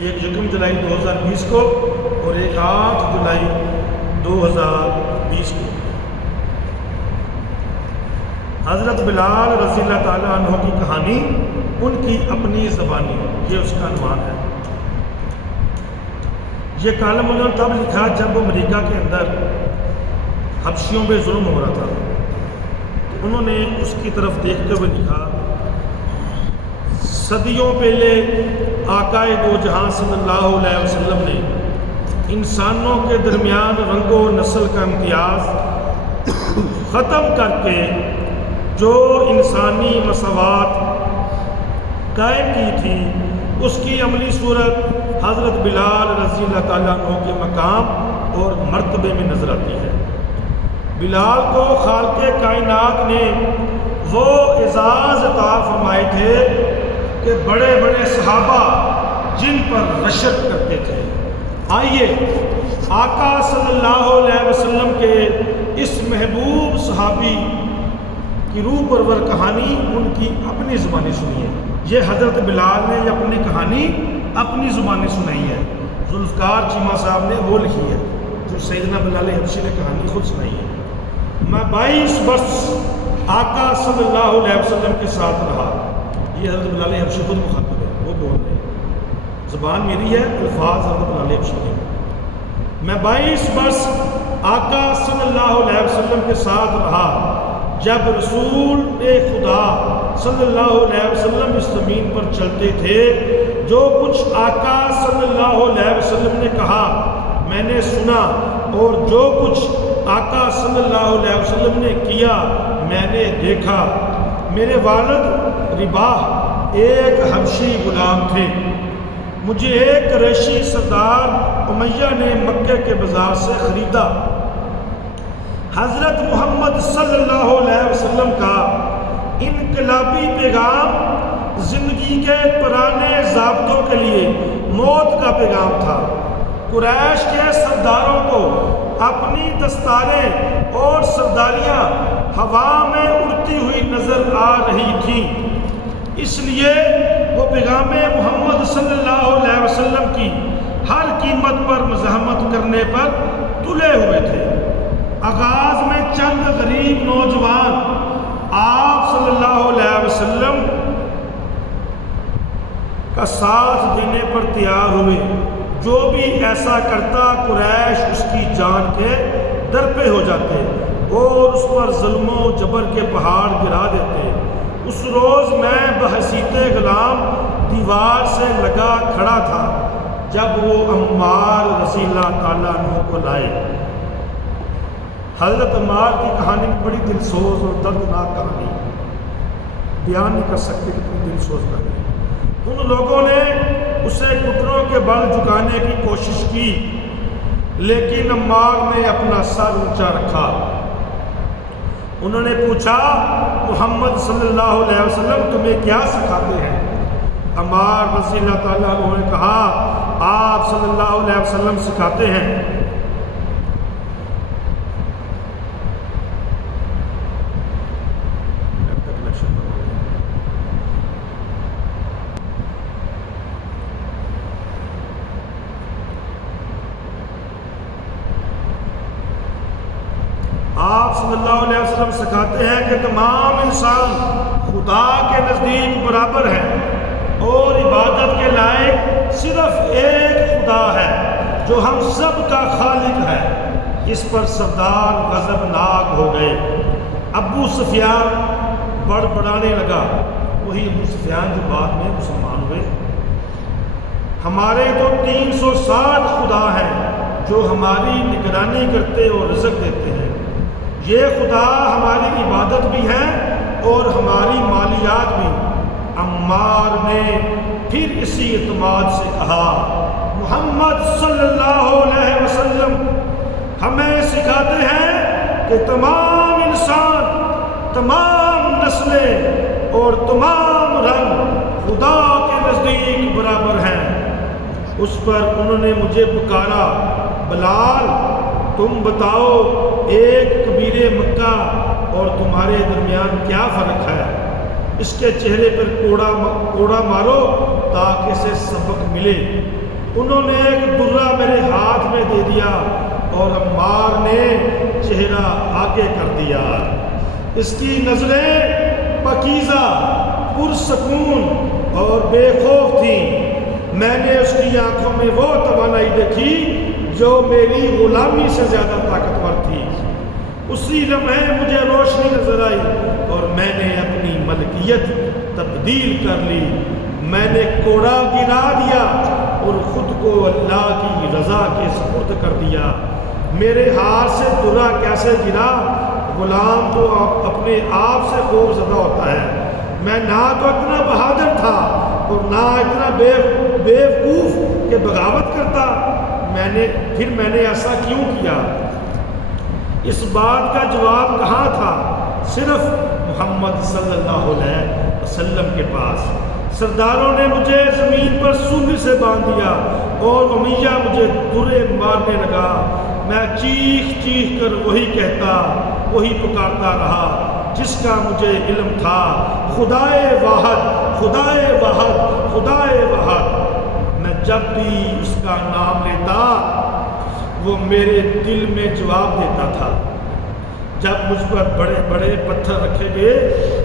ایک 1 جولائی 2020 کو اور ایک 8 جولائی 2020 کو۔ حضرت بلال رضی اللہ تعالیٰ عنہ کی کہانی ان کی اپنی زبانی، یہ اس کا عنوان ہے۔ یہ کالم انہوں نے تب لکھا جب امریکہ کے اندر حبشیوں پہ ظلم ہو رہا تھا۔ انہوں نے اس کی طرف دیکھتے ہوئے لکھا، صدیوں پہلے آقا دو جہاں صلی اللہ علیہ وسلم نے انسانوں کے درمیان رنگ و نسل کا امتیاز ختم کر کے جو انسانی مساوات قائم کی تھی، اس کی عملی صورت حضرت بلال رضی اللہ تعالیٰ عنہ کے مقام اور مرتبے میں نظر آتی ہے۔ بلال کو خالق کائنات نے وہ اعزاز عطا فرمائے تھے کہ بڑے بڑے صحابہ جن پر رشک کرتے تھے۔ آئیے آقا صلی اللہ علیہ وسلم کے اس محبوب صحابی کی روح پرور کہانی ان کی اپنی زبانی سنیے۔ یہ حضرت بلال نے اپنی کہانی اپنی زبانی سنائی ہے۔ ذوالفقار چیمہ صاحب نے وہ لکھی ہے جو سیدنا بلال حبشی نے کہانی خود سنائی ہے۔ میں 22 برس آقا صلی اللہ علیہ وسلم کے ساتھ رہا۔ یہ حضرت بلال حبشی خود مخاطب ہے، وہ بول رہے ہیں، زبان میری ہے، الفاظ حضرت بلال حبشی کے۔ میں 22 برس آقا صلی اللہ علیہ وسلم کے ساتھ رہا جب رسول خدا صلی اللہ علیہ وسلم اس زمین پر چلتے تھے۔ جو کچھ آقا صلی اللہ علیہ وسلم نے کہا میں نے سنا، اور جو کچھ آقا صلی اللہ علیہ وسلم نے کیا میں نے دیکھا۔ میرے والد رباح ایک حبشی غلام تھے۔ مجھے ایک قریشی سردار امیہ نے مکے کے بازار سے خریدا۔ حضرت محمد صلی اللہ علیہ وسلم کا انقلابی پیغام زندگی کے پرانے ضابطوں کے لیے موت کا پیغام تھا۔ قریش کے سرداروں کو اپنی دستاریں اور سرداریاں ہوا میں اڑتی ہوئی نظر آ رہی تھیں، اس لیے وہ پیغام محمد صلی اللہ علیہ وسلم کی ہر قیمت پر مزاحمت کرنے پر تلے ہوئے تھے۔ آغاز میں چند غریب نوجوان آپ صلی اللہ علیہ وسلم کا ساتھ دینے پر تیار ہوئے۔ جو بھی ایسا کرتا قریش اس کی جان کے درپے ہو جاتے اور اس پر ظلم و جبر کے پہاڑ گرا دیتے۔ اس روز میں بحیثیت غلام دیوار سے لگا کھڑا تھا جب وہ عمار رضی اللہ تعالیٰ عنہ کو لائے۔ حضرت عمار کی کہانی بڑی دلسوز اور دردناک کہانی، بیان نہیں کر سکتے کتنی دلسوز کہانی۔ ان لوگوں نے اسے گھٹنوں کے بل جھکانے کی کوشش کی، لیکن عمار نے اپنا سر اونچا رکھا۔ انہوں نے پوچھا، محمد صلی اللہ علیہ وسلم تمہیں کیا سکھاتے ہیں؟ عمار رضی اللہ تعالیٰ عنہ نے کہا، آپ صلی اللہ علیہ وسلم سکھاتے ہیں صلی اللہ علیہ وسلم سکھاتے ہیں کہ تمام انسان خدا کے نزدیک برابر ہیں اور عبادت کے لائق صرف ایک خدا ہے جو ہم سب کا خالق ہے۔ اس پر سردار غضبناک ہو گئے۔ ابو سفیان بڑبڑانے لگا، وہی ابو سفیان جو بعد میں مسلمان ہوئے۔ ہمارے تو 360 خدا ہیں جو ہماری نگرانی کرتے اور رزق دیتے ہیں۔ یہ خدا ہماری عبادت بھی ہے اور ہماری مالیات بھی۔ عمار نے پھر اسی اعتماد سے کہا، محمد صلی اللہ علیہ وسلم ہمیں سکھاتے ہیں کہ تمام انسان، تمام نسلیں اور تمام رنگ خدا کے نزدیک برابر ہیں۔ اس پر انہوں نے مجھے پکارا، بلال تم بتاؤ ایک کبیر مکہ اور تمہارے درمیان کیا فرق ہے؟ اس کے چہرے پر کوڑا مارو تاکہ اسے سبق ملے۔ انہوں نے ایک درہ میرے ہاتھ میں دے دیا اور عمار نے چہرہ آگے کر دیا۔ اس کی نظریں پاکیزہ، پرسکون اور بے خوف تھیں۔ میں نے اس کی آنکھوں میں وہ توانائی دیکھی جو میری غلامی سے زیادہ طاقتور تھی۔ اسی لمحے مجھے روشنی نظر آئی اور میں نے اپنی ملکیت تبدیل کر لی۔ میں نے کوڑا گرا دیا اور خود کو اللہ کی رضا کے سپرد کر دیا۔ میرے ہاتھ سے درہ کیسے گرا؟ غلام تو اپنے آپ سے خوف زدہ ہوتا ہے۔ میں نہ تو اتنا بہادر تھا اور نہ اتنا بیوقوف کہ بغاوت کرتا۔ پھر میں نے ایسا کیوں کیا؟ اس بات کا جواب کہاں تھا؟ صرف محمد صلی اللہ علیہ وسلم کے پاس۔ سرداروں نے مجھے زمین پر سونگ سے باندھ دیا اور امیہ مجھے درے مارنے لگا۔ میں چیخ چیخ کر وہی کہتا، وہی پکارتا رہا جس کا مجھے علم تھا، خدائے واحد، خدائے واحد، خدائے واحد۔ میں جب بھی اس کا نام لیتا وہ میرے دل میں جواب دیتا تھا۔ جب مجھ پر بڑے بڑے پتھر رکھے گئے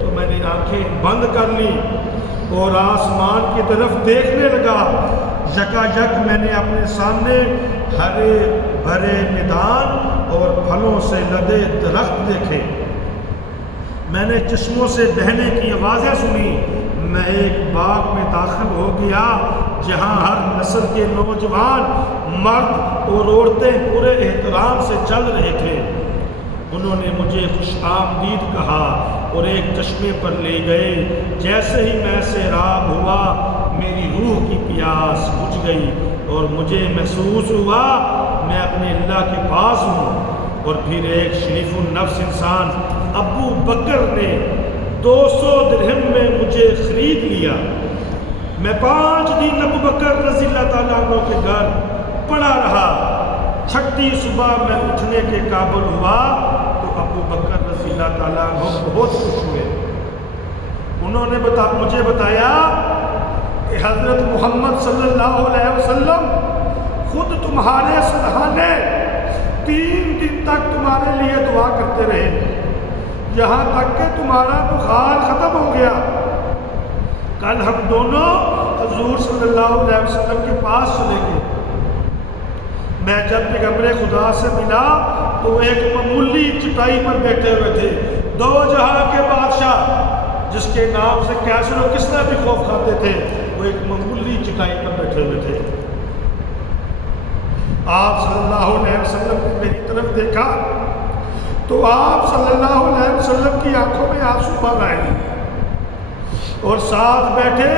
تو میں نے آنکھیں بند کر لی اور آسمان کی طرف دیکھنے لگا۔ یکا یک میں نے اپنے سامنے ہرے بھرے میدان اور پھلوں سے لدے درخت دیکھے۔ میں نے چشموں سے بہنے کی آوازیں سنی۔ میں ایک باغ میں داخل ہو گیا جہاں ہر نسل کے نوجوان، مرد اور عورتیں پورے احترام سے چل رہے تھے۔ انہوں نے مجھے خوش آمدید کہا اور ایک چشمے پر لے گئے۔ جیسے ہی میں سیراب ہوا میری روح کی پیاس بجھ گئی اور مجھے محسوس ہوا میں اپنے اللہ کے پاس ہوں۔ اور پھر ایک شریف النفس انسان ابو بکر نے 200 درہم میں مجھے خرید لیا۔ میں 5 دن ابو بکر رضی اللہ تعالیٰ عنہ کے گھر پڑا رہا۔ چھٹی صبح میں اٹھنے کے قابل ہوا تو ابو بکر رضی اللہ تعالیٰ عنہ بہت خوش ہوئے۔ انہوں نے مجھے بتایا کہ حضرت محمد صلی اللہ علیہ وسلم خود تمہارے سرہانے 3 دن تک تمہارے لیے دعا کرتے رہے، یہاں تک کہ تمہارا بخار ختم ہو گیا۔ کل ہم دونوں حضور صلی اللہ علیہ وسلم کے پاس چلیں گے۔ میں جب پیغمبر خدا سے ملا تو ایک معمولی چٹائی پر بیٹھے ہوئے تھے۔ 2 جہاں کے بادشاہ جس کے نام سے کیسر و کسریٰ بھی خوف کھاتے تھے، وہ ایک معمولی چٹائی پر بیٹھے ہوئے تھے۔ آپ صلی اللہ علیہ وسلم نے میری طرف دیکھا تو آپ صلی اللہ علیہ وسلم کی آنکھوں میں آنسو بہہ آئے اور ساتھ بیٹھے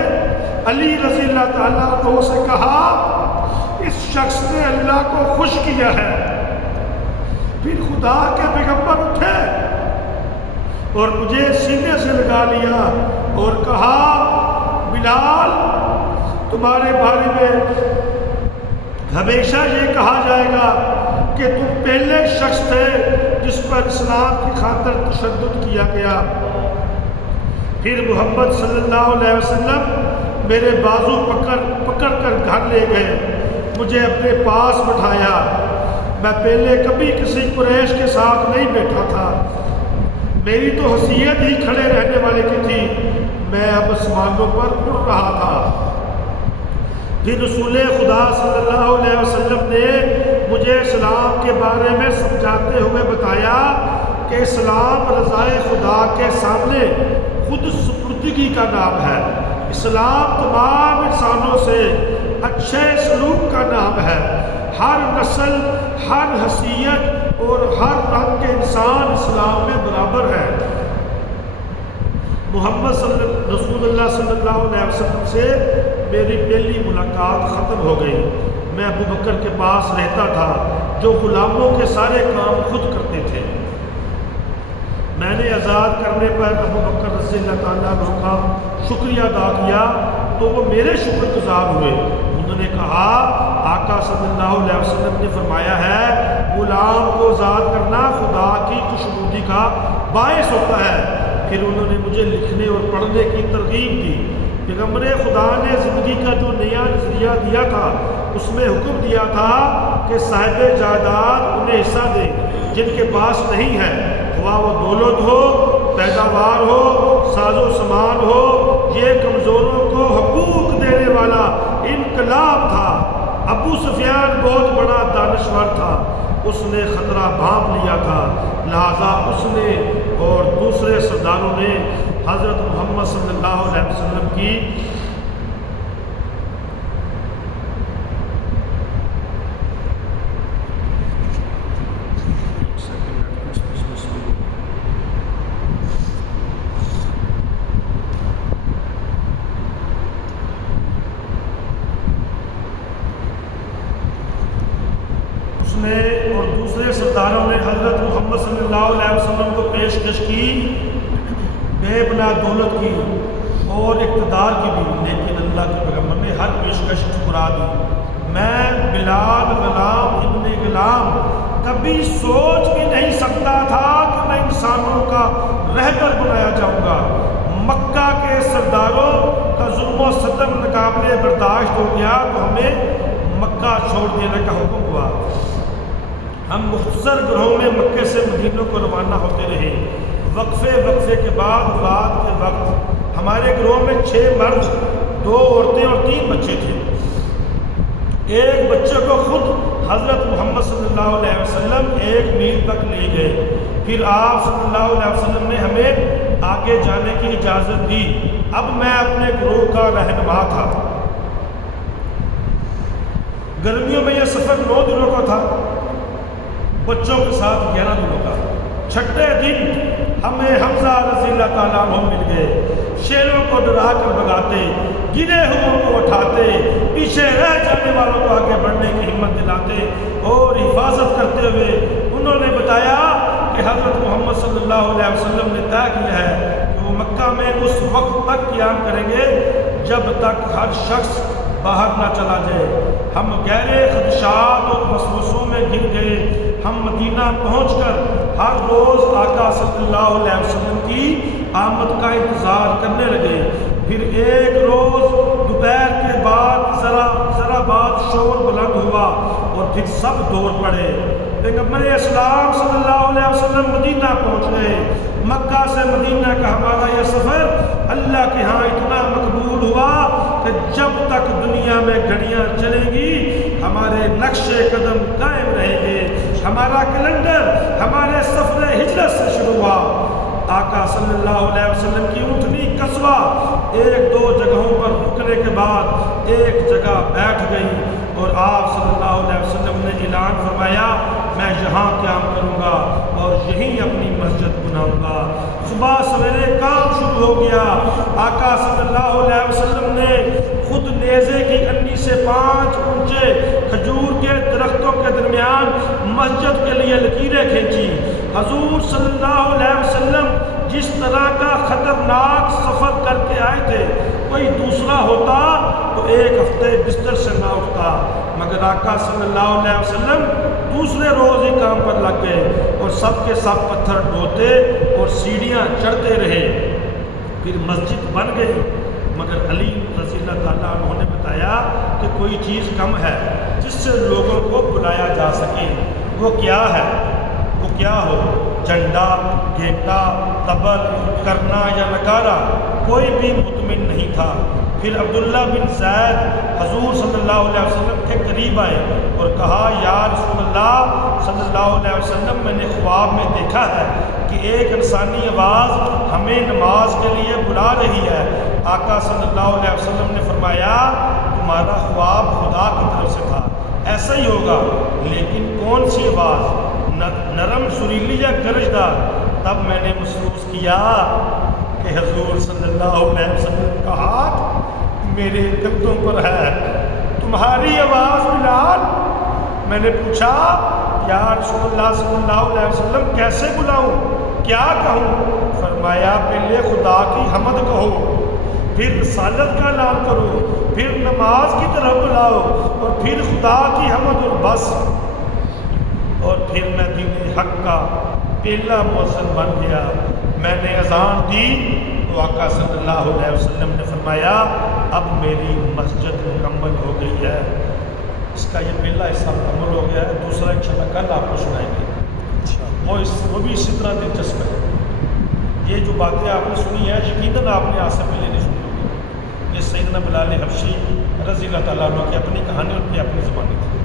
علی رضی اللہ تعالیٰ عنہ سے کہا، اس شخص نے اللہ کو خوش کیا ہے۔ پھر خدا کے پیغمبر اٹھے اور مجھے سینے سے لگا لیا اور کہا، بلال تمہارے بارے میں ہمیشہ یہ کہا جائے گا کہ تم پہلے شخص تھے جس پر اسلام کی خاطر تشدد کیا گیا۔ پھر محمد صلی اللہ علیہ وسلم میرے بازو پکڑ کر گھر لے گئے، مجھے اپنے پاس بٹھایا۔ میں پہلے کبھی کسی قریش کے ساتھ نہیں بیٹھا تھا، میری تو حیثیت ہی کھڑے رہنے والے کی تھی، میں اب آسمانوں پر اڑ رہا تھا۔ پھر رسول خدا صلی اللہ علیہ وسلم نے مجھے اسلام کے بارے میں سمجھاتے ہوئے بتایا کہ اسلام رضائے خدا کے سامنے خود سپردگی کا نام ہے۔ اسلام تمام انسانوں سے اچھے سلوک کا نام ہے۔ ہر نسل، ہر حیثیت اور ہر رنگ کے انسان اسلام میں برابر ہے۔ محمد رسول اللہ صلی اللہ علیہ وسلم سے میری پہلی ملاقات ختم ہو گئی۔ میں ابو بکر کے پاس رہتا تھا جو غلاموں کے سارے کام خود کرتے تھے۔ میں نے آزاد کرنے پر ابو بکر رضی اللہ تعالیٰ عنہ کا شکریہ ادا کیا تو وہ میرے شکر گزار ہوئے۔ انہوں نے کہا، آقا صلی اللہ علیہ وسلم نے فرمایا ہے غلام کو آزاد کرنا خدا کی خوشنودی کا باعث ہوتا ہے۔ پھر انہوں نے مجھے لکھنے اور پڑھنے کی ترغیب دی۔ پیغمبر خدا نے زندگی کا جو نیا نظریہ دیا تھا اس میں حکم دیا تھا کہ صاحب جائیداد انہیں حصہ دے جن کے پاس نہیں ہے، خواہ وہ دولت ہو، پیداوار ہو، ساز و سامان ہو۔ یہ کمزوروں کو حقوق دینے والا انقلاب تھا۔ ابو سفیان بہت بڑا دانشور تھا، اس نے خطرہ بھانپ لیا تھا، لہذا اس نے اور دوسرے سرداروں نے حضرت محمد صلی اللہ علیہ وسلم کی اور دوسرے سرداروں نے حضرت محمد صلی اللہ علیہ وسلم کو پیشکش کی بے بنا دولت کی اور اقتدار کی بھی، لیکن اللہ کے پیغمبر نے ہر پیشکش ٹھکرا دی۔ میں بلال غلام ابن غلام کبھی سوچ بھی نہیں سکتا تھا کہ میں انسانوں کا رہبر بنایا جاؤں گا۔ مکہ کے سرداروں کا ظلم و ستم ناقابل برداشت ہو گیا تو ہمیں مکہ چھوڑ دینے کا حکم ہوا۔ ہم مختصر گروہوں میں مکے سے مدینہ کو روانہ ہوتے رہے۔ وقفے کے بعد رات کے وقت ہمارے گروہ میں 6 مرد، 2 عورتیں اور 3 بچے تھے۔ ایک بچے کو خود حضرت محمد صلی اللہ علیہ وسلم 1 میل تک لے گئے، پھر آپ صلی اللہ علیہ وسلم نے ہمیں آگے جانے کی اجازت دی۔ اب میں اپنے گروہ کا رہنما تھا۔ گرمیوں میں یہ سفر 9 دنوں کا تھا، بچوں کے ساتھ 11 دنوں کا۔ چھٹے دن ہمیں حمزہ رضی اللہ تعالیٰ عنہ مل گئے، شیروں کو ڈرا کر بھگاتے، گرے ہوئوں کو اٹھاتے، پیچھے رہ جانے والوں کو آگے بڑھنے کی ہمت دلاتے اور حفاظت کرتے ہوئے انہوں نے بتایا کہ حضرت محمد صلی اللہ علیہ وسلم نے طے کیا ہے کہ وہ مکہ میں اس وقت تک قیام کریں گے جب تک ہر شخص باہر نہ چلا جائے۔ ہم گہرے خدشات اور وسوسوں میں گر گئے۔ ہم مدینہ پہنچ کر ہر روز آقا صلی اللہ علیہ وسلم کی آمد کا انتظار کرنے لگے۔ پھر ایک روز دوپہر کے بعد ذرا بعد شور بلند ہوا اور پھر سب دوڑ پڑے۔ پیغمبر اسلام صلی اللہ علیہ وسلم مدینہ پہنچ گئے۔ مکہ سے مدینہ کا ہمارا یہ سفر اللہ کے ہاں اتنا مقبول ہوا کہ جب تک دنیا میں گھڑیاں چلیں گی ہمارے نقش قدم قائم رہیں گے۔ ہمارا کیلنڈر ہمارے سفر ہجرت سے شروع ہوا۔ آقا صلی اللہ علیہ وسلم کی اونٹنی قصوہ 1-2 جگہوں پر رکنے کے بعد ایک جگہ بیٹھ گئی اور آپ صلی اللہ علیہ وسلم نے اعلان فرمایا، میں یہاں قیام کروں گا اور یہیں اپنی مسجد بناؤں گا۔ صبح سویرے کام شروع ہو گیا۔ آقا صلی اللہ علیہ وسلم نے خود نیزے کی انی سے 5 اونچے کھجور کے درختوں کے درمیان مسجد کے لیے لکیریں کھینچی۔ حضور صلی اللہ علیہ وسلم جس طرح کا خطرناک سفر کر کے آئے تھے، کوئی دوسرا ہوتا تو 1 ہفتے بستر سے نہ اٹھتا، مگر آقا صلی اللہ علیہ وسلم دوسرے روز ہی کام پر لگ گئے اور سب کے سب پتھر ڈھوتے اور سیڑھیاں چڑھتے رہے۔ پھر مسجد بن گئی، مگر علی رضی اللہ تعالیٰ عنہ نے بتایا کہ کوئی چیز کم ہے جس سے لوگوں کو بلایا جا سکے۔ وہ کیا ہے؟ وہ کیا ہو؟ جھنڈا، گھنٹا، تبل، کرنا یا نگارا، کوئی بھی مطمئن نہیں تھا۔ پھر عبداللہ بن زید حضور صلی اللہ علیہ وسلم کے قریب آئے اور کہا، یا رسول اللہ صلی اللہ علیہ وسلم، میں نے خواب میں دیکھا ہے کہ ایک انسانی آواز ہمیں نماز کے لیے بلا رہی ہے۔ آقا صلی اللہ علیہ وسلم نے فرمایا، تمہارا خواب خدا کی طرف سے تھا، ایسا ہی ہوگا، لیکن کون سی آواز، نرم سریلی یا گرجدار؟ تب میں نے محسوس کیا کہ حضور صلی اللہ علیہ وسلم کا ہاتھ میرے کندھوں پر ہے۔ تمہاری آواز بلال؟ میں نے پوچھا، یا رسول اللہ صلی اللہ علیہ وسلم کیسے بلاؤں، کیا کہوں؟ فرمایا، پہلے خدا کی حمد کہو، پھر رسالت کا اعلان کرو، پھر نماز کی طرف بلاؤ اور پھر خدا کی حمد اور بس۔ اور پھر میں دین حق کا پہلا مؤذن بن گیا۔ میں نے اذان دی تو آقا صلی اللہ علیہ وسلم نے فرمایا اب میری مسجد مکمل ہو گئی ہے. اس کا یہ پہلا حصہ مکمل ہو گیا ہے، دوسرا انشاءاللہ کل آپ کو سنائیں گے. وہ بھی اسی طرح دلچسپ ہے. یہ جو باتیں آپ نے سنی ہیں یقیناً آپ نے آج سے پہلے نہیں سنی ہوگی. یہ سیدنا بلال حبشی رضی اللہ تعالیٰ عنہ کی اپنی کہانی، ان کی اپنی زبانی تھی.